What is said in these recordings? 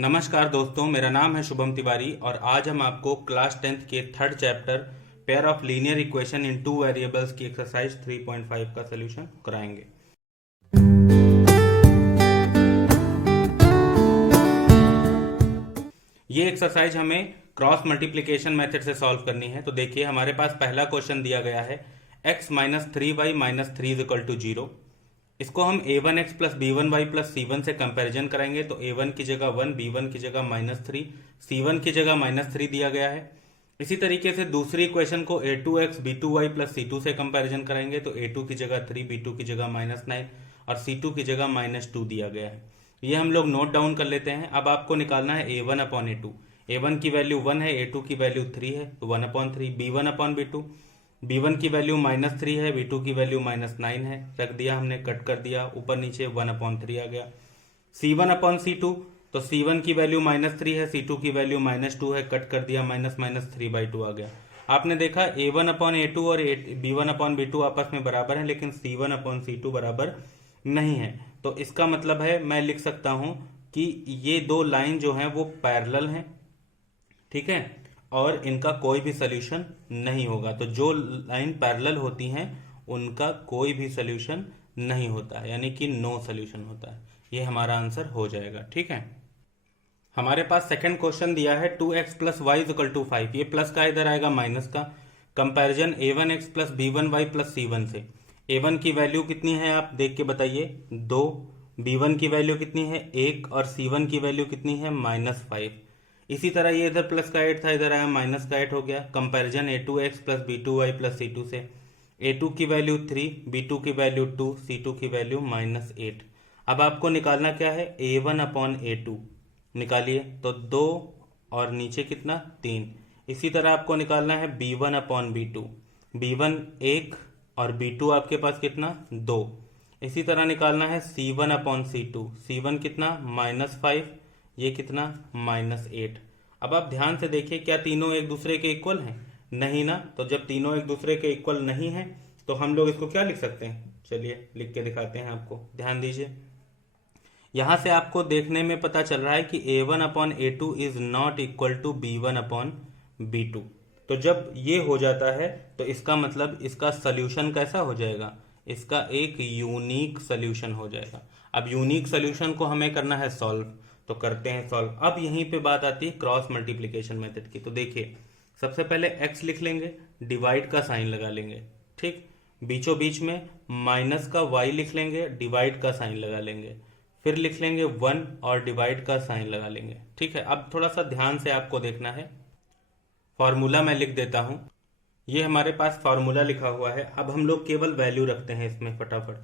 नमस्कार दोस्तों, मेरा नाम है शुभम तिवारी और आज हम आपको क्लास 10th के third chapter pair of linear equation in two variables की एक्सरसाइज 3.5 का सलूशन कराएंगे। ये एक्सरसाइज हमें क्रॉस मल्टीप्लिकेशन मेथड से सॉल्व करनी है। तो देखिए, हमारे पास पहला क्वेश्चन दिया गया है x minus 3y minus 3 is equal to 0। इसको हम a1x plus b1y plus c1 से कंपैरिजन करेंगे। तो a1 की जगह 1, b1 की जगह -3, c1 की जगह -3 दिया गया है। इसी तरीके से दूसरी इक्वेशन को a2x b2y प्लस c2 से कंपैरिजन करेंगे। तो a2 की जगह 3, b2 की जगह -9 और c2 की जगह -2 दिया गया है। ये हम लोग नोट डाउन कर लेते हैं। अब आपको निकालना है a1 अपॉन a2। a1 की वैल्यू 1 है, a2 की वैल्यू 3 है, तो 1/3। b1 अपॉन b2, b1 की वैल्यू -3 है, b2 की वैल्यू -9 है, रख दिया हमने, कट कर दिया, ऊपर नीचे 1/3 आ गया। c1 अपॉन c2, तो c1 की वैल्यू -3 है, c2 की वैल्यू -2 है, कट कर दिया, -3/2 आ गया। आपने देखा a1 अपॉन a2 और b1 अपॉन b2 आपस में बराबर है, लेकिन c1 अपॉन c2 बराबर नहीं है। तो इसका मतलब है मैं लिख सकता हूं कि ये दो लाइन जो हैं वो पैरेलल हैं, ठीक है, और इनका कोई भी सॉल्यूशन नहीं होगा। तो जो लाइन पैरेलल होती हैं उनका कोई भी सॉल्यूशन नहीं होता है, यानी कि नो सॉल्यूशन होता है। ये हमारा आंसर हो जाएगा, ठीक है। हमारे पास सेकंड क्वेश्चन दिया है 2x plus y is equal to 5। ये प्लस का इधर आएगा माइनस का। Comparison a1x plus b1y plus c1 से। a1 की वैल्यू कितनी है आप देख के बताइए, 2, b1 की वैल्यू कितनी है, 1, और c1 की वैल्यू कितनी है, -5। इसी तरह ये इधर प्लस का 8 था, इधर आया माइनस का 8 हो गया। Comparison a2x plus b2y plus c2 से। a2 की वैल्यू 3, b2 की वैल्यू 2, c2 की वैल्यू -8। अब आपको निकालना क्या है, a1 अपॉन a2 निकालिए, तो 2 और नीचे कितना, 3। इसी तरह आपको निकालना है b1 अपॉन b2, b1 1 और b2 आपके पास कितना, 2। इसी तरह निकालना है c1 अपॉन c2, c1 कितना, -5, ये कितना, -8। अब आप ध्यान से देखिए, क्या तीनों एक दूसरे के इक्वल हैं? नहीं ना। तो जब तीनों एक दूसरे के इक्वल नहीं है तो हम लोग इसको क्या लिख सकते हैं, चलिए लिख के दिखाते हैं आपको, ध्यान दीजिए। यहां से आपको देखने में पता चल रहा है कि a1 upon a2 is not equal to b1 upon b2। तो जब ये हो जाता है तो इसका मतलब इसका सल्यूशन कैसा हो जाएगा, इसका एक यूनिक सल्यूशन हो जाएगा। अब यूनिक सल्यूशन को हमें करना है सॉल्व, तो करते हैं सॉल्व। अब यहीं पे बात आती है क्रॉस मल्टीप्लीकेशन मेथड की। तो देखिए, सबसे पहले x लिख लेंगे, डिवाइड का साइन लगा लेंगे, ठीक। बीचों बीच में माइनस का y लिख लेंगे, डिवाइड का साइन लगा लेंगे, फिर लिख लेंगे 1 और डिवाइड का साइन लगा लेंगे, ठीक है। अब थोड़ा सा ध्यान से आपको देखना है, फॉर्मूला मैं लिख देता हूं। ये हमारे पास फॉर्मूला लिखा हुआ है। अब हम लोग केवल वैल्यू रखते हैं इसमें फटाफट।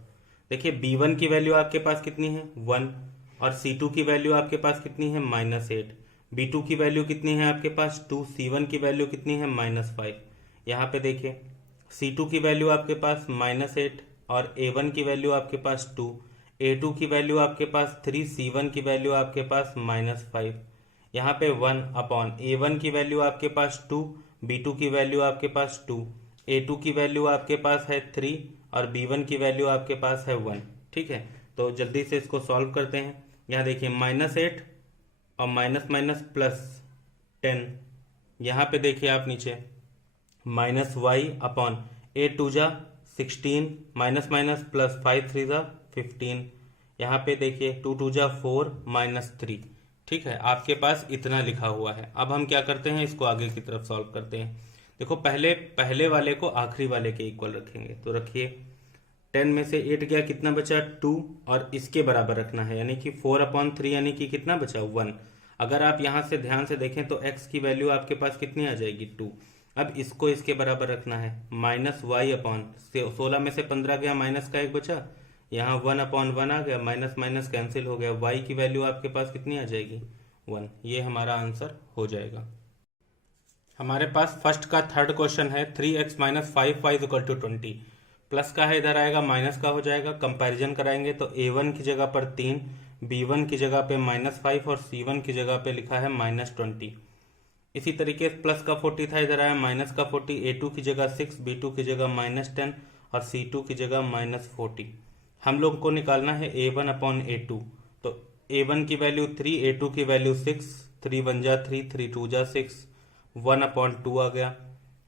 देखिए, b1 की वैल्यू आपके पास कितनी है, 1, और c2 की वैल्यू आपके पास कितनी है, -8। b2 की वैल्यू कितनी है आपके पास, 2, c1 की वैल्यू कितनी है, -5। यहाँ पे देखिए, c2 की वैल्यू आपके पास -8 और a1 की वैल्यू आपके पास 2, a2 की वैल्यू आपके पास 3, c1 की वैल्यू आपके पास -5। यहाँ पे 1 अपॉन a1 की वैल्यू आपके पास 2, b2 की वैल्यू आपके पास 2, a2 की वैल्यू आपके पास है 3 और b1 की वैल्यू आपके पास है 1, ठीक है। तो जल्दी से इसको सॉल्व करते हैं। यहाँ देखिए, -8 और माइनस माइनस +10। यहाँ पे देखिए आप नीचे -y अपॉन a2 जा 16, माइनस माइनस +5 3 जा 15। यहाँ पे देखिए 2 2 जा 4 -3, ठीक है। आपके पास इतना लिखा हुआ है। अब हम क्या करते हैं, इसको आगे की तरफ सॉल्व करते हैं। देखो, पहले वाले को आखिरी वाले के इक्वल रखेंगे। तो रखिए, 10 में से 8 गया, कितना बचा, 2, और इसके बराबर रखना है, यानी कि 4/3, यानी कि कितना बचा, 1। अगर आप यहां से ध्यान से देखें तो x की वैल्यू आपके पास कितनी आ जाएगी, 2। अब इसको इसके बराबर रखना है, -y अपॉन 16 में से 15 गया, माइनस का 1 बचा, यहाँ 1/1 आ गया, माइनस माइनस कैंसिल हो गया, y की वैल्यू आपके पास कितनी आ जाएगी, 1। ये हमारा आंसर हो जाएगा। हमारे पास फर्स्ट का थर्ड क्वेश्चन है 3x minus 5y is equal to 20। Plus का है, इधर आएगा, माइनस का हो जाएगा। कंपैरिजन कराएंगे तो a1 की जगह पर 3, b1 की जगह पे -5 और c1 की जगह पे लिखा है -20। इसी तरीके से प्लस का 40 था, इधर आया माइनस का 40, a2 की जगह 6, b2 की जगह -10 और c2 की जगह -40। हम लोग को निकालना है a1 अपॉन a2। तो A1 की वैल्यू 3, A2 की वैल्यू 6, 3 1 जा 3, 3 2 जा 6, 1/2 आ गया।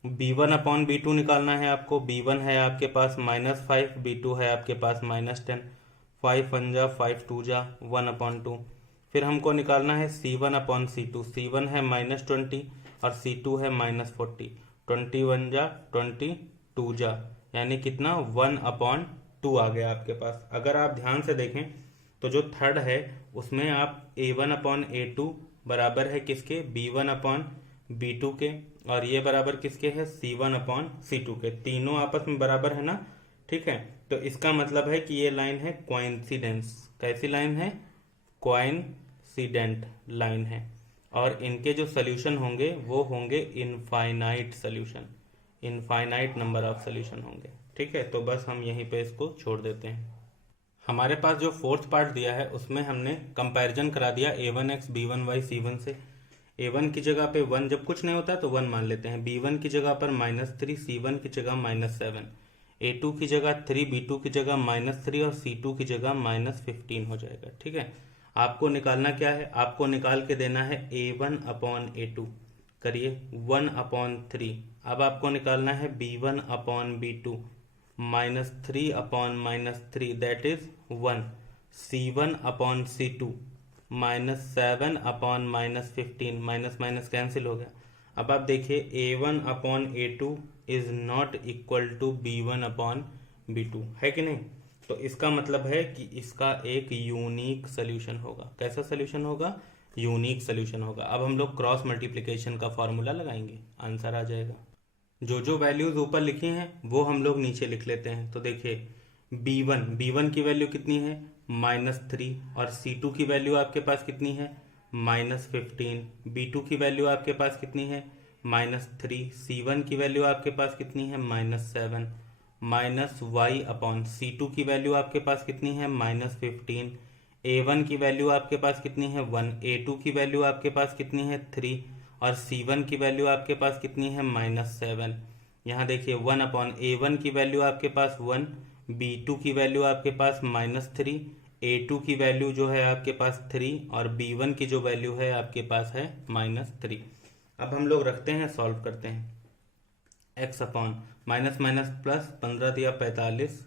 B1/B2 निकालना है आपको। B1 है आपके पास -5, B2 है आपके पास -10, 5 1 जा 5 2 जा 1/2। फिर हमको निकालना है C1/C2। C1 है -20 और C2 है -40, 21 जा 22 जा, यानी कितना 1/2 आ गया आपके पास। अगर आप ध्यान से देखें तो जो थर्ड है उसमें आप A1/A2 बराबर है किसके, B1/B2 के, और ये बराबर किसके है, C1/C2 के। तीनों आपस में बराबर है ना, ठीक है। तो इसका मतलब है कि ये लाइन है कोइंसिडेंस। कैसी लाइन है, कोइंसिडेंट लाइन है। और इनके जो सोल्यूशन होंगे वो होंगे infinite solution, infinite number of solution होंगे, ठीक है। तो बस हम यहीं पे इसको छोड़ देते हैं। हमारे पास जो फोर्थ पार्ट दिया है उसमें हमने कंपैरिजन करा दिया A1x B1y C1 से। A1 की जगह पे 1 जब कुछ नहीं होता है तो 1 मान लेते हैं। B1 की जगह पर -3, C1 की जगह -7, A2 की जगह 3, B2 की जगह -3 और C2 की जगह -15 हो जाएगा, ठीक है। आपको निकालना क्या है, आपको निकाल के देना है A1/A2, करिए 1/3। अब आपको निकालना है B1/B2, -3/-3 that is 1, C1/C2 -7/-15, minus minus cancel हो गया। अब आप देखिए A1/A2 is not equal to B1/B2, है कि नहीं। तो इसका मतलब है कि इसका एक यूनिक सोल्यूशन होगा। कैसा सोल्यूशन होगा, यूनिक सोल्यूशन होगा। अब हम लोग क्रॉस मल्टीप्लिकेशन का फॉर्मूला लगाएंगे, आंसर आ जाएगा। जो वैल्यूज ऊपर लिखी हैं वो हम लोग नीचे लिख लेते हैं। तो देखिए B1 की वैल्यू कितनी है, -3, और C2 की वैल्यू आपके पास कितनी है, -15, B2 की वैल्यू आपके पास कितनी है, -3, C1 की वैल्यू आपके पास कितनी है, -7, -y/C2 की वैल्यू आपके पास कितनी है, -15, A1 की वैल्यू आपके पास कितनी है, 1, A2 की वैल्यू आपके पास कितनी है, 3, और C1 की वैल्यू आपके पास कितनी है, -7। यहाँ देखिए 1/A1 की वैल्यू आपके पास 1, B2 की वैल्यू आपके पास -3, A2 की वैल्यू जो है आपके पास 3, और B1 की जो वैल्यू है आपके पास है -3। अब हम लोग रखते हैं, सॉल्व करते हैं। x upon minus minus plus 15 दिया 45,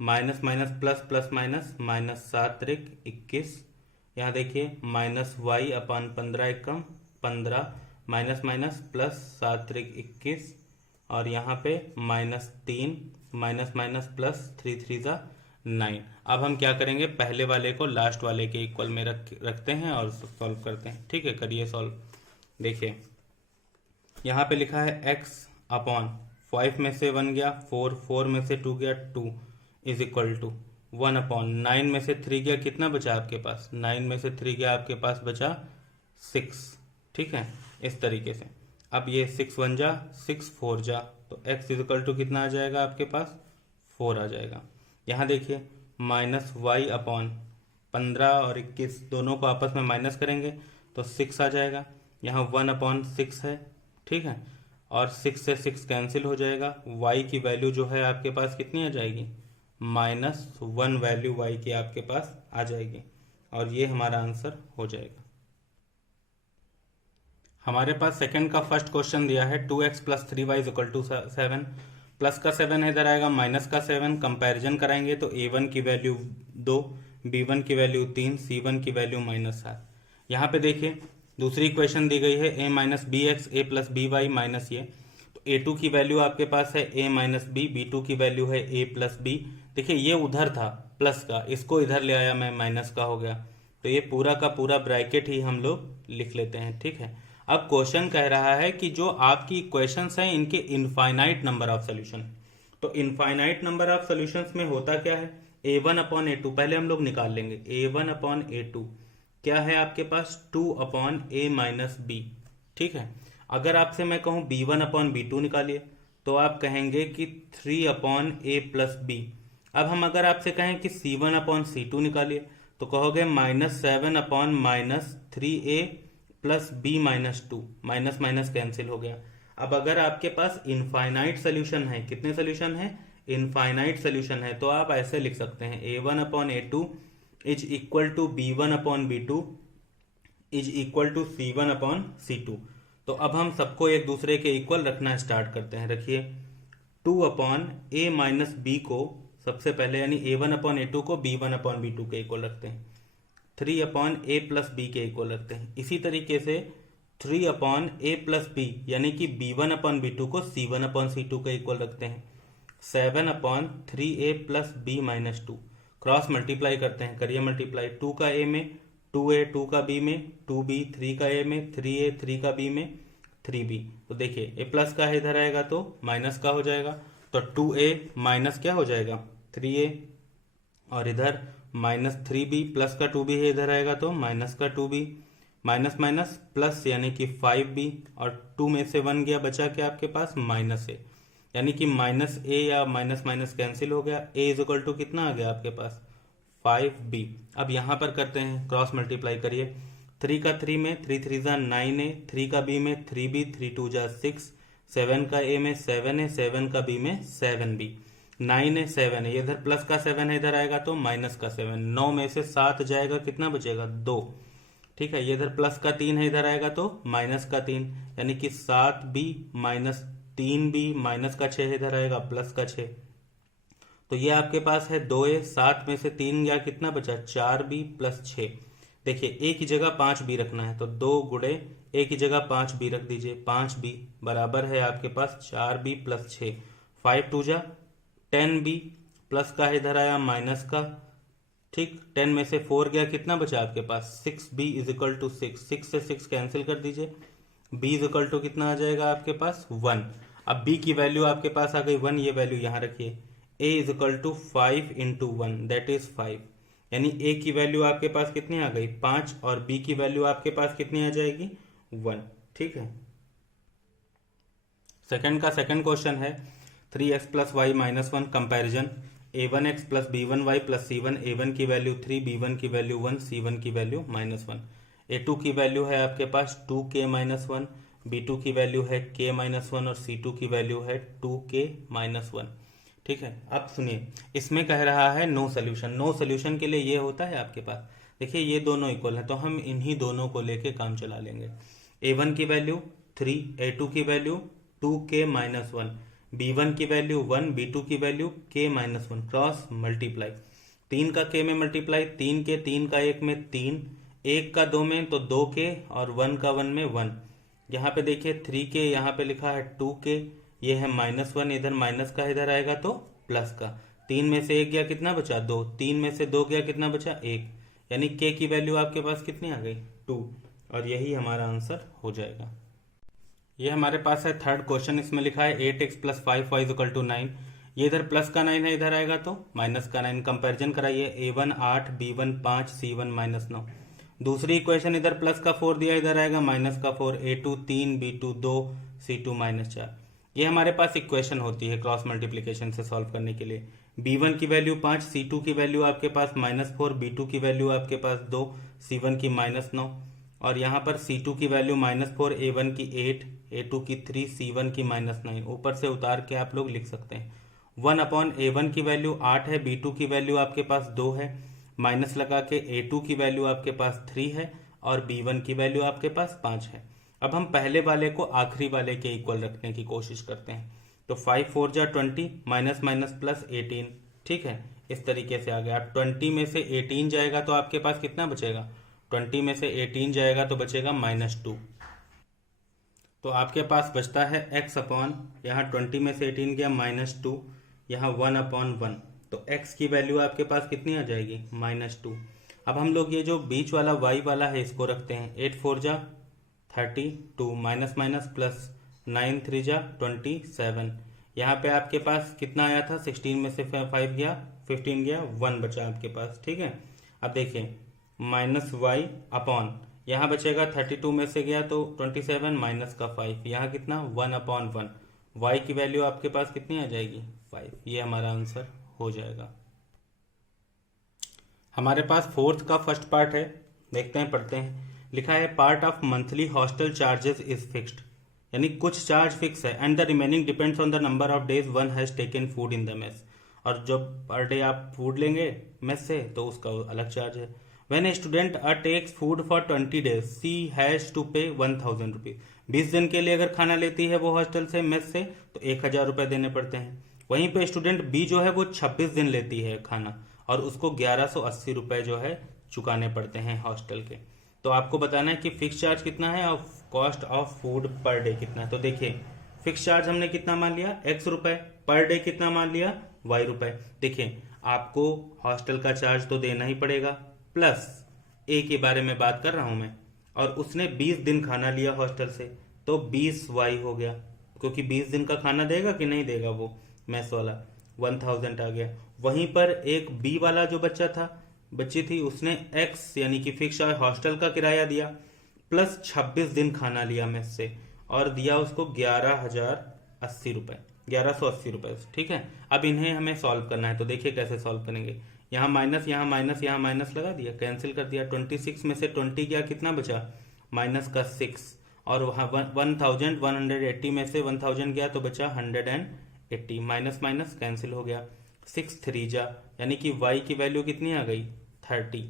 minus minus plus plus minus -7 21। यहाँ देखिए -y/15 एकम 15, माइनस माइनस प्लस 7 21, और यहाँ पे -3 माइनस माइनस प्लस 3 3 9। अब हम क्या करेंगे, पहले वाले को लास्ट वाले के इक्वल में रखते हैं और सॉल्व करते हैं, ठीक है। करिए सॉल्व। देखिए यहाँ पे लिखा है x अपॉन 5 में से 1 गया 4, 4 में से 2 गया 2 इज इक्वल टू 1/9 में से 3 गया, कितना बचा आपके पास, 9 में से 3 गया आपके पास बचा 6, ठीक है। इस तरीके से अब ये 6 1 जा 6 4 जा, तो x इज इक्वल टू कितना आ जाएगा आपके पास, 4 आ जाएगा। यहाँ देखिए -y/15 और 21 दोनों को आपस में माइनस करेंगे तो 6 आ जाएगा। यहाँ 1/6 है, ठीक है, और 6 से 6 कैंसिल हो जाएगा। y की वैल्यू जो है आपके पास कितनी आ जाएगी, -1 वैल्यू y की आपके पास आ जाएगी, और ये हमारा आंसर हो जाएगा। हमारे पास सेकंड का फर्स्ट क्वेश्चन दिया है 2x + 3y = 7, प्लस का 7 इधर आएगा, माइनस का 7, कंपैरिजन कराएंगे तो A1 की वैल्यू 2, B1 की वैल्यू 3, C1 की वैल्यू -7। यहाँ पे देखिए दूसरी इक्वेशन दी गई है a - bx a + by minus ये, तो A2 की वैल्यू आपके पास है a - b, B2 की वैल्यू है a + b। देखिए ये उधर था प्लस का, इसको इधर ले आया मैं, माइनस का हो गया, तो ये पूरा का पूरा ब्रैकेट ही हम लोग लिख लेते हैं, ठीक है। अब क्वेश्चन कह रहा है कि जो आपकी इक्वेशंस हैं इनके इनफाइनाइट नंबर ऑफ सोल्यूशन। तो इनफाइनाइट नंबर ऑफ सोल्यूशंस में होता क्या है, A1/A2 पहले हम लोग निकाल लेंगे। A1/A2 क्या है आपके पास, 2/A - b, ठीक है। अगर आपसे मैं कहूं B1/B2 निकालिए तो आप कहेंगे कि 3/A + b। अब हम अगर आपसे कहें कि C1/C2 निकालिए तो कहोगे -7/- 3A + b - 2, minus minus cancel हो गया। अब अगर आपके पास इनफाइनाइट सोल्यूशन है, कितने सोल्यूशन है, इनफाइनाइट सोल्यूशन है, तो आप ऐसे लिख सकते हैं A1/A2 is equal to B1 upon B2 is equal to C1 upon C2। तो अब हम सबको एक दूसरे के इक्वल रखना स्टार्ट करते हैं। रखिए 2 अपॉन A माइनस बी को सबसे पहले यानी A1 अपॉन A2 को B1 अपॉन B2 के इक्वल रखते हैं। 3 अपॉन A प्लस बी के इक्वल रखते हैं। इसी तरीके से 3 अपॉन A प्लस बी यानी कि B1 अपॉन B2 को C1 अपॉन C2 के इक्वल रखते हैं। 7 upon 3A plus B minus 2 cross multiply करते हैं। करिए मल्टीप्लाई, 2 का A में 2A, 2 का B में 2B, 3 का A में 3A, 3 का B में 3B। तो देखिए A प्लस का इधर आएगा तो माइनस का हो जाएगा, तो 2A माइनस क्या हो जाएगा 3A, और इधर माइनस 3B प्लस का 2B है, इधर आएगा तो माइनस का 2B, माइनस माइनस प्लस यानी कि 5B, और 2 में से 1 गया, बचा क्या आपके पास माइनस A, यानी कि माइनस A या माइनस माइनस कैंसिल हो गया। A इज इक्वल टू कितना आ गया आपके पास 5B। अब यहाँ पर करते हैं क्रॉस मल्टीप्लाई, करिए 3 का 3 में 3 3 जा 9A, 3 का B में 3B, 3 2 जा 6, 7 का A में 7A, 7 का B में 7B, 9A 7A, इधर प्लस का 7 है, इधर आएगा तो माइनस का 7, 9 में से 7 जाएगा, कितना बचेगा 2। ठीक है, ये इधर प्लस का 3 है, इधर आएगा तो माइनस का 3, यानी कि 7B माइनस 3B, माइनस का 6 इधर आएगा प्लस का 6। तो ये आपके पास है 2A, 7 में से 3 गया, कितना बचा 4B प्लस 6। देखिए A की जगह 5B रखना है, तो 2 गुणे A की जगह 5B रख दीजिए। 5B बराबर है आपके पास 4B प्लस 6, 5 2 जा 10B प्लस का इधर आया माइनस का। ठीक, 10 में से 4 गया, कितना बचा आपके पास 6B इज इक्वल टू 6, 6 से 6 कैंसिल कर दीजिए। B इज इक्वल टू कितना आ जाएगा आपके पास 1। अब B की वैल्यू आपके पास आ गई 1, ये वैल्यू यहाँ रखिए। A is equal to 5 into 1 that is 5, यानी A की वैल्यू आपके पास कितनी आ गई 5, और B की वैल्यू आपके पास कितनी आ जाएगी 1। ठीक है, सेकंड का सेकंड क्वेश्चन है 3x plus y minus 1 comparison a1x plus b1y plus c1, a1 की वैल्यू 3, b1 की वैल्यू 1, c1 की वैल्यू माइनस 1। a2 की वैल्यू है आपके पास 2k माइनस 1, b2 की वैल्यू है k माइनस 1, और c2 की वैल्यू है 2k माइनस 1। ठीक है, अब सुनिए, इसमें कह रहा है नो सोल्यूशन। नो सोल्यूशन के लिए ये होता है आपके पास, देखिए ये दोनों इक्वल है, तो हम इन्हीं दोनों को लेके काम चला लेंगे। a1 की वैल्यू 3, a2 की वैल्यू 2k माइनस 1, b1 की वैल्यू 1, b2 की value k minus 1, cross multiply. 3 का k में मल्टीप्लाई, 3 के 3 का 1 में 3, 1 का 2 में तो 2k, और 1 का 1 में 1। यहाँ पे देखिए 3k यहाँ पे लिखा है 2k, ये है माइनस 1, इधर माइनस का इधर आएगा तो प्लस का। 3 में से 1 गया, कितना बचा 2, 3 में से 2 गया, कितना बचा 1, यानी k की वैल्यू आपके पास कितनी आ गई 2, और यही हमारा आंसर हो जाएगा। ये हमारे पास है थर्ड क्वेश्चन, इसमें लिखा है 8x plus 5y equal to 9। ये इधर प्लस का 9 है, इधर आएगा तो माइनस का 9। कंपैरिजन कराइए, a1 8, b1 5, c1 माइनस 9। दूसरी इक्वेशन इधर प्लस का 4 दिया, इधर आएगा माइनस का 4, a2 3, b2 2, c2 माइनस 4। ये हमारे पास इक्वेशन होती है क्रॉस मल्टीप्लीकेशन से सॉल्व करने के लिए। b1 की वैल्यू 5, c2 की वैल्यू आपके पास माइनस 4, b2 की वैल्यू आपके पास 2, c1 की माइनस 9, और यहाँ पर c2 की वैल्यू माइनस 4, a1 की 8, a2 की 3, c1 की माइनस 9। ऊपर से उतार के आप लोग लिख सकते हैं। 1 अपॉन a1 की वैल्यू 8 है, b2 की वैल्यू आपके पास 2 है, माइनस लगा के a2 की वैल्यू आपके पास 3 है, और b1 की वैल्यू आपके पास 5 है। अब हम पहले वाले को आखिरी वाले के इक्वल रखने की कोशिश करते हैं। तो 5 4 जा 20, माइनस माइनस प्लस 18। ठीक है, इस तरीके से आ गया। अब 20 में से 18 जाएगा तो आपके पास कितना बचेगा, 20 में से 18 जाएगा तो बचेगा -2। तो आपके पास बचता है x अपॉन, यहाँ 20 में से 18 गया -2, यहाँ 1 अपॉन 1, तो x की वैल्यू आपके पास कितनी आ जाएगी -2। अब हम लोग ये जो बीच वाला y वाला है इसको रखते हैं। 8 4 जा 32, माइनस माइनस प्लस 9 3 जा 27। यहाँ पे आपके पास कितना आया था, 16 में से 5 गया, 15 गया, 1 बचा आपके पास। ठीक है, अब देखिए माइनस वाई अपॉन, यहाँ बचेगा 32 में से गया तो 27, माइनस का 5, यहाँ कितना 1 अपॉन 1, वाई की वैल्यू आपके पास कितनी आ जाएगी 5। ये हमारा आंसर हो जाएगा। हमारे पास फोर्थ का फर्स्ट पार्ट है, देखते हैं पढ़ते हैं। लिखा है part of monthly hostel charges is fixed, यानी कुछ चार्ज फिक्स है, and the remaining depends on the number of days one has taken food in the mess. और जब पर डे आप फूड लेंगे मेस से तो उसका अलग चार्ज है। When a student takes food for 20 days she has to pay 1000 rupees. 20 दिन के लिए अगर खाना लेती है वो हॉस्टल से मेस से तो 1000 रुपये देने पड़ते हैं। वहीं पे स्टूडेंट बी जो है वो 26 दिन लेती है खाना और उसको 1180 रुपये जो है चुकाने पड़ते हैं हॉस्टल के। तो आपको बताना है कि फिक्स चार्ज कितना है और cost of food per day कितना है। तो देखिए फिक्स चार्ज हमने कितना मान लिया x रुपए, पर डे कितना मान लिया y रुपए। देखिए आपको हॉस्टल का चार्ज तो देना ही पड़ेगा, प्लस ए के बारे में बात कर रहा हूं मैं, और उसने 20 दिन खाना लिया हॉस्टल से तो 20y हो गया, क्योंकि 20 दिन का खाना देगा कि नहीं देगा वो मैस वाला, 1000 आ गया। वहीं पर एक बी वाला जो बच्ची थी उसने x यानी कि फिक्स हॉस्टल का किराया दिया प्लस 26 दिन खाना लिया मेस से और दिया उसको 1180 रुपए, 1180 रुपए। ठीक है, अब इन्हें हमें सॉल्व करना है। तो देखिए कैसे सॉल्व करेंगे। यहाँ माइनस, यहाँ माइनस, यहाँ माइनस लगा दिया, कैंसिल कर दिया। 26 में से 20 गया, कितना बचा माइनस का 6, और वहाँ 1180 में से 1000 गया तो बचा 180, माइनस माइनस कैंसिल हो गया। 6 3 जा, यानी कि y की वैल्यू कितनी आ गई 30।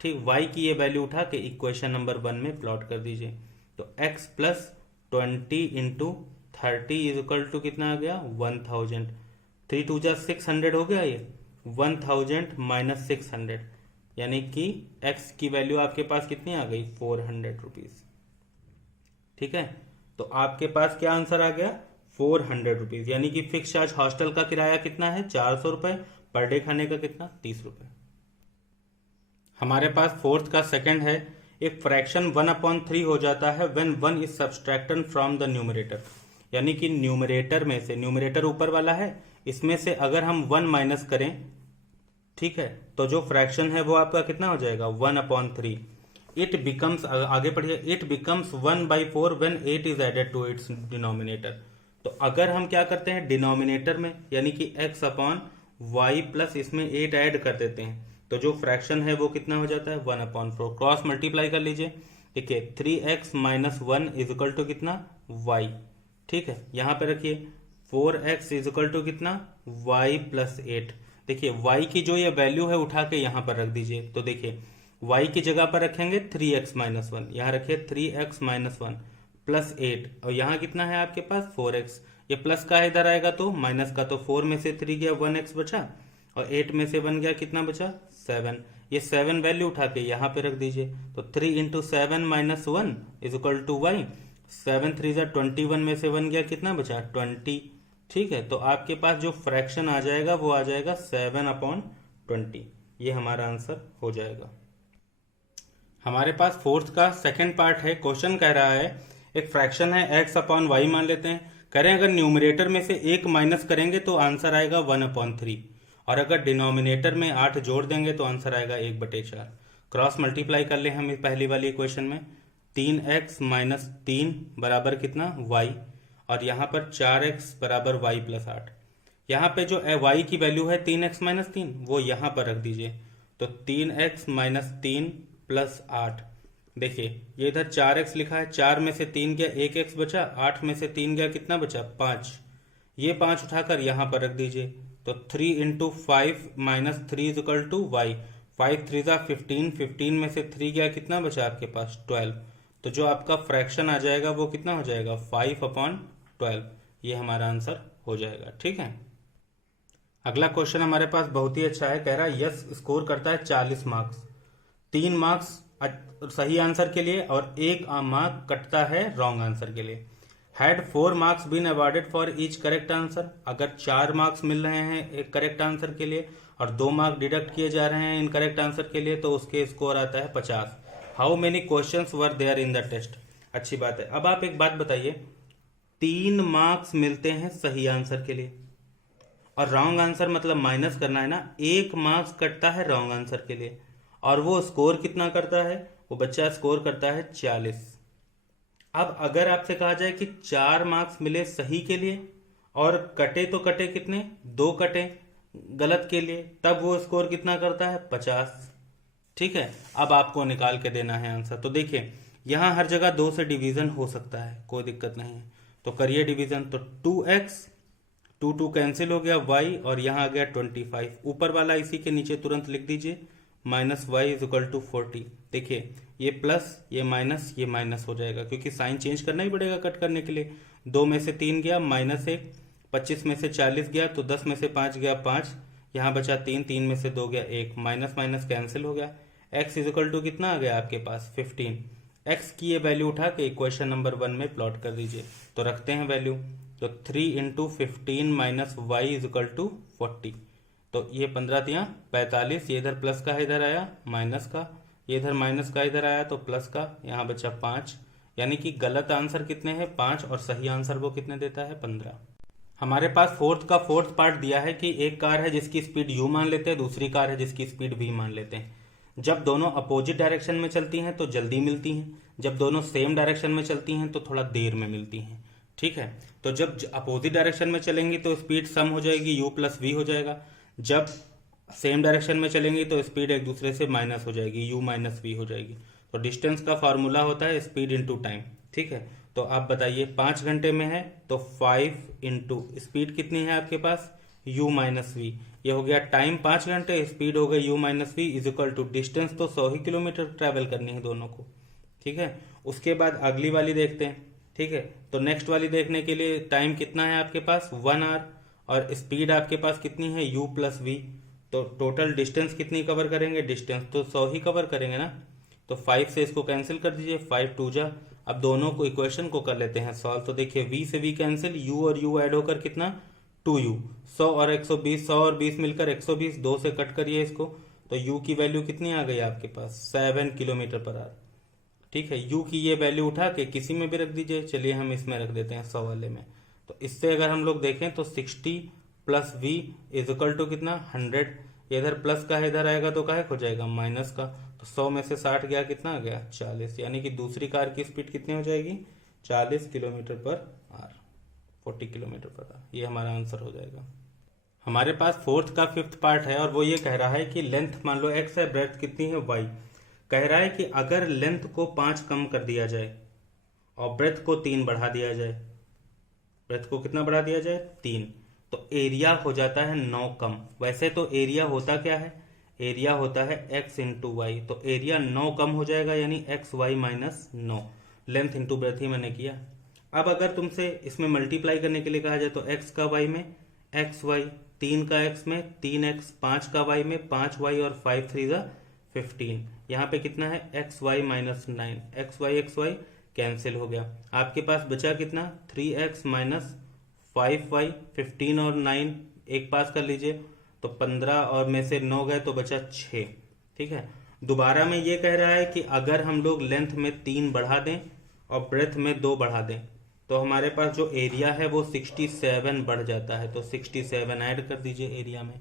ठीक, y की ये वैल्यू उठा के इक्वेशन नंबर 1 में प्लॉट कर दीजिए। तो x plus 20 into 30 is equal to कितना आ गया 1000। 3 2 जा 600 हो गया, ये 1000 माइनस 600, यानी कि x की वैल्यू आपके पास कितनी आ गई 400 रुपीज। ठीक है, तो आपके पास क्या आंसर आ गया 400 रुपीज, यानी कि फिक्स चार्ज हॉस्टल का किराया कितना है 400 रुपए, पर डे खाने का कितना 30 रुपए। हमारे पास फोर्थ का सेकंड है, एक फ्रैक्शन 1/3 हो जाता है when 1 is subtracted from the numerator. यानी कि न्यूमरेटर में से, न्यूमरेटर ऊपर वाला है, इसमें से अगर हम 1 माइनस करें, ठीक है, तो जो फ्रैक्शन है वो आपका कितना हो जाएगा 1/3। इट बिकम्स, आगे पढ़िए, it becomes 1/4 when 8 is added to its denominator. तो अगर हम क्या करते हैं डिनोमिनेटर में, यानी कि x/y प्लस इसमें 8 ऐड कर देते हैं, तो जो फ्रैक्शन है वो कितना हो जाता है 1/4। क्रॉस मल्टीप्लाई कर लीजिए। देखिए 3x minus 1 is equal to कितना y। ठीक है, यहां पे रखिए 4x इज इक्वल टू कितना y प्लस 8। देखिए y की जो ये वैल्यू है उठा के यहां पर रख दीजिए। तो देखिए y की जगह पर रखेंगे 3x माइनस 1, यहां रखिए 3x माइनस 1 प्लस 8, और यहाँ कितना है आपके पास 4x। ये प्लस का इधर आएगा तो माइनस का, तो 4 में से 3 गया 1x बचा, और 8 में से 1 गया कितना बचा 7। ये 7 वैल्यू उठा के यहाँ पे रख दीजिए। तो 3 into 7 minus 1 is equal to y। 7 3 जा 21 में से 1 गया कितना बचा 20। ठीक है, तो आपके पास जो फ्रैक्शन आ जाएगा वो आ जाएगा 7/20। ये हमारा आंसर हो जाएगा। हमारे पास फोर्थ का सेकेंड पार्ट है। क्वेश्चन कह रहा है एक फ्रैक्शन है x/y मान लेते हैं, करें अगर न्यूमरेटर में से 1 माइनस करेंगे तो आंसर आएगा 1/3, और अगर डिनोमिनेटर में 8 जोड़ देंगे तो आंसर आएगा 1/4। क्रॉस मल्टीप्लाई कर ले हम इस पहली वाली इक्वेशन में, 3x माइनस 3 बराबर कितना y, और यहाँ पर 4x बराबर y प्लस 8। यहाँ पे जो y की वैल्यू है 3x माइनस 3 वो यहाँ पर रख दीजिए। तो 3x माइनस 3 प्लस 8, देखिए ये इधर 4x लिखा है, 4 में से 3 गया 1x बचा, 8 में से 3 गया कितना बचा 5। ये 5 उठाकर यहाँ पर रख दीजिए। तो 3 into 5 minus 3 is equal to y. 5 3 जा 15, 15 में से 3 गया कितना बचा आपके पास 12। तो जो आपका फ्रैक्शन आ जाएगा वो कितना हो जाएगा 5/12। ये हमारा आंसर हो जाएगा। ठीक है, अगला क्वेश्चन हमारे पास बहुत ही अच्छा है। कह रहा है यस स्कोर करता है 40 मार्क्स, 3 मार्क्स सही आंसर के लिए और 1 मार्क कटता है रॉन्ग आंसर के लिए। Had 4 marks been awarded for each correct answer. अगर 4 मार्क्स मिल रहे हैं एक करेक्ट आंसर के लिए और 2 मार्क डिडक्ट किए जा रहे हैं इनकरेक्ट आंसर के लिए, तो उसके स्कोर आता है 50। How many questions were there in the test. अच्छी बात है। अब आप एक बात बताइए, 3 मार्क्स मिलते हैं सही आंसर के लिए और रॉन्ग आंसर मतलब माइनस करना है ना, 1 मार्क्स कटता है रॉन्ग आंसर के लिए, और वो स्कोर कितना करता है, वो बच्चा स्कोर करता है 40। अब अगर आपसे कहा जाए कि 4 मार्क्स मिले सही के लिए और कटे तो कटे कितने, 2 कटे गलत के लिए, तब वो स्कोर कितना करता है 50। ठीक है, अब आपको निकाल के देना है आंसर। तो देखिए यहां हर जगह 2 से डिवीजन हो सकता है, कोई दिक्कत नहीं है, तो करिए डिवीजन। तो 2 कैंसिल हो गया y और यहाँ आ गया 25। ऊपर वाला इसी के नीचे तुरंत लिख दीजिए minus y is equal to 40। देखिए ये प्लस ये माइनस हो जाएगा क्योंकि साइन चेंज करना ही पड़ेगा कट करने के लिए। 2 में से 3 गया -1, 25 में से 40 गया तो 10 में से 5 गया 5, यहाँ बचा 3 में से 2 गया 1, माइनस माइनस कैंसिल हो गया। x इज इक्वल टू कितना आ गया आपके पास 15। x की ये वैल्यू उठा के इक्वेशन नंबर 1 में प्लॉट कर दीजिए। तो रखते हैं वैल्यू, तो 3 × 15 minus y is equal to 40। तो ये 15 दिया 45, ये इधर प्लस का इधर आया माइनस का, ये इधर माइनस का इधर आया तो प्लस का, यहाँ बचा 5। यानी कि गलत आंसर कितने हैं 5 और सही आंसर वो कितने देता है 15। हमारे पास फोर्थ पार्ट दिया है कि एक कार है जिसकी स्पीड u मान लेते हैं, दूसरी कार है जिसकी स्पीड v मान लेते हैं। जब दोनों अपोजिट डायरेक्शन में चलती हैं तो जल्दी मिलती हैं, जब दोनों सेम डायरेक्शन में चलती हैं तो थोड़ा देर में मिलती हैं। ठीक है, तो जब अपोजिट डायरेक्शन में चलेंगी तो स्पीड सम हो जाएगी, u प्लस v हो जाएगा। जब सेम डायरेक्शन में चलेंगी तो स्पीड एक दूसरे से माइनस हो जाएगी, u माइनस v हो जाएगी। तो डिस्टेंस का फॉर्मूला होता है स्पीड इंटू टाइम। ठीक है, तो आप बताइए 5 घंटे में है तो 5 इंटू स्पीड कितनी है आपके पास u माइनस वी, ये हो गया टाइम 5 घंटे, स्पीड हो गई u minus v is equal to distance, तो 100 ही किलोमीटर ट्रैवल करनी है दोनों को। ठीक है, उसके बाद अगली वाली देखते हैं। ठीक है, तो नेक्स्ट वाली देखने के लिए टाइम कितना है आपके पास 1 आवर और स्पीड आपके पास कितनी है u प्लस वी। तो टोटल डिस्टेंस कितनी कवर करेंगे, डिस्टेंस तो 100 ही कवर करेंगे ना। तो 5 से इसको कैंसिल कर दीजिए, 5 2 जा। अब दोनों को इक्वेशन को कर लेते हैं सॉल्व। तो देखिए v से v कैंसिल, u और u ऐड होकर कितना 2u, 100 और 120, 100 और 20 मिलकर 120, 2 से कट करिए इसको तो u की वैल्यू कितनी आ गई आपके पास 7 किलोमीटर पर आवर। ठीक है, u की ये वैल्यू उठा के किसी में भी रख दीजिए। चलिए हम इसमें रख देते हैं 100 वाले में। तो इससे अगर हम लोग देखें तो 60 plus v is equal to कितना 100, इधर प्लस का इधर आएगा तो काहे हो जाएगा माइनस का। तो 100 में से 60 गया कितना आ गया 40, यानी कि दूसरी कार की स्पीड कितनी हो जाएगी 40 kilometre per hour, 40 kilometre per hour. ये हमारा आंसर हो जाएगा। हमारे पास फोर्थ का 5th पार्ट है और वो ये कह रहा है कि लेंथ मान लो x है, ब्रेथ कितनी है y। कह रहा है कि अगर लेंथ को 5 कम कर दिया जाए और ब्रेथ को 3 बढ़ा दिया जाए, ब्रेथ को कितना बढ़ा दिया जाए 3, तो एरिया हो जाता है 9 कम। वैसे तो एरिया होता क्या है, एरिया होता है x इंटू वाई, तो एरिया 9 कम हो जाएगा यानी X Y minus 9। Length into breadth ही मैंने किया। अब अगर तुमसे इसमें मल्टीप्लाई करने के लिए कहा जाए तो x का y में एक्स वाई, 3 का x में 3x, 5 का y में 5y और 5 3 जा 15। यहाँ पे कितना है x Y minus 9, x y cancel हो गया। आपके पास बचा कितना 3x माइनस 5y, 15 और 9 एक पास कर लीजिए तो 15 और में से 9 गए तो बचा 6। ठीक है, दोबारा में ये कह रहा है कि अगर हम लोग लेंथ में 3 बढ़ा दें और ब्रेथ में 2 बढ़ा दें तो हमारे पास जो एरिया है वो 67 बढ़ जाता है। तो 67 ऐड कर दीजिए एरिया में,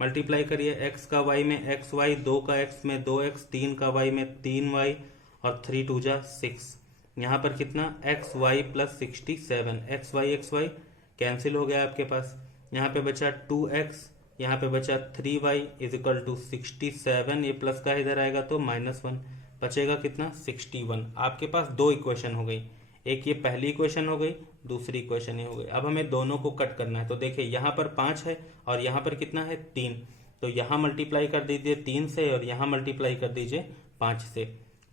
मल्टीप्लाई करिए x का y में एक्स वाई, 2 का x में 2x, 3 का y में 3y और 3 2 जा 6। यहाँ पर कितना x y plus 67, x y cancel हो गया आपके पास। यहाँ पे बचा 2x, यहाँ पे बचा 3y इज इक्वल टू 67, ये प्लस का इधर आएगा तो -1, बचेगा कितना 61। आपके पास 2 इक्वेशन हो गई, एक ये पहली इक्वेशन हो गई, दूसरी इक्वेशन ये हो गई। अब हमें दोनों को कट करना है। तो देखिए यहाँ पर 5 है और यहाँ पर कितना है 3, तो यहाँ मल्टीप्लाई कर दीजिए 3 से और यहाँ मल्टीप्लाई कर दीजिए 5 से।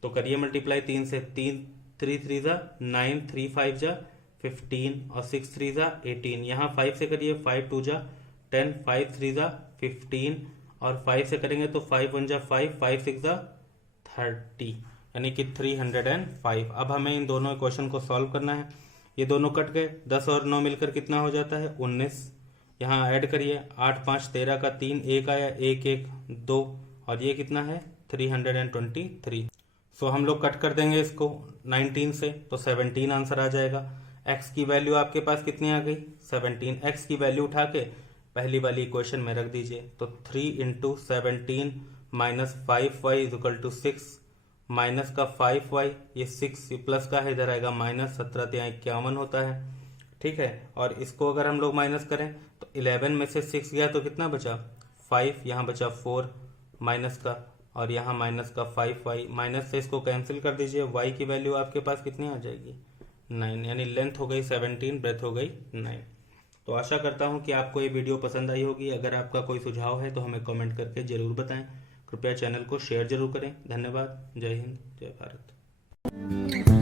तो करिए मल्टीप्लाई 3 से, 3 3 जा 9, 3 5 जा 15 और 6 3 जा 18। यहाँ 5 से करिए 5 2 जा 10, 5 3 जा 15 और 5 से करेंगे तो 5 1 जा 5, 5 6 जा 30, यानी कि 305। अब हमें इन दोनों इक्वेशन को सॉल्व करना है। ये दोनों कट गए, 10 और 9 मिलकर कितना हो जाता है 19। यहाँ ऐड करिए 8 5 13 का 3, 1 आया 1 1 2 और ये कितना है 323। सो हम लोग कट कर देंगे इसको 19 से तो 17 आंसर आ जाएगा। x की वैल्यू आपके पास कितनी आ गई 17। x की वैल्यू उठा के पहली वाली इक्वेशन में रख दीजिए। तो 3 into 17 minus 5y is equal to 6, minus का 5y, ये 6 ये प्लस का है इधर आएगा माइनस 17 यहाँ 51 होता है। ठीक है, और इसको अगर हम लोग माइनस करें तो 11 में से 6 गया तो कितना बचा 5, यहाँ बचा 4 माइनस का और यहाँ माइनस का 5y, माइनस से इसको कैंसिल कर दीजिए। y की वैल्यू आपके पास कितनी आ जाएगी 9, यानी लेंथ हो गई 17, ब्रेथ हो गई 9। तो आशा करता हूँ कि आपको ये वीडियो पसंद आई होगी। अगर आपका कोई सुझाव है तो हमें कमेंट करके ज़रूर बताएं। कृपया चैनल को शेयर जरूर करें। धन्यवाद। जय हिंद, जय भारत।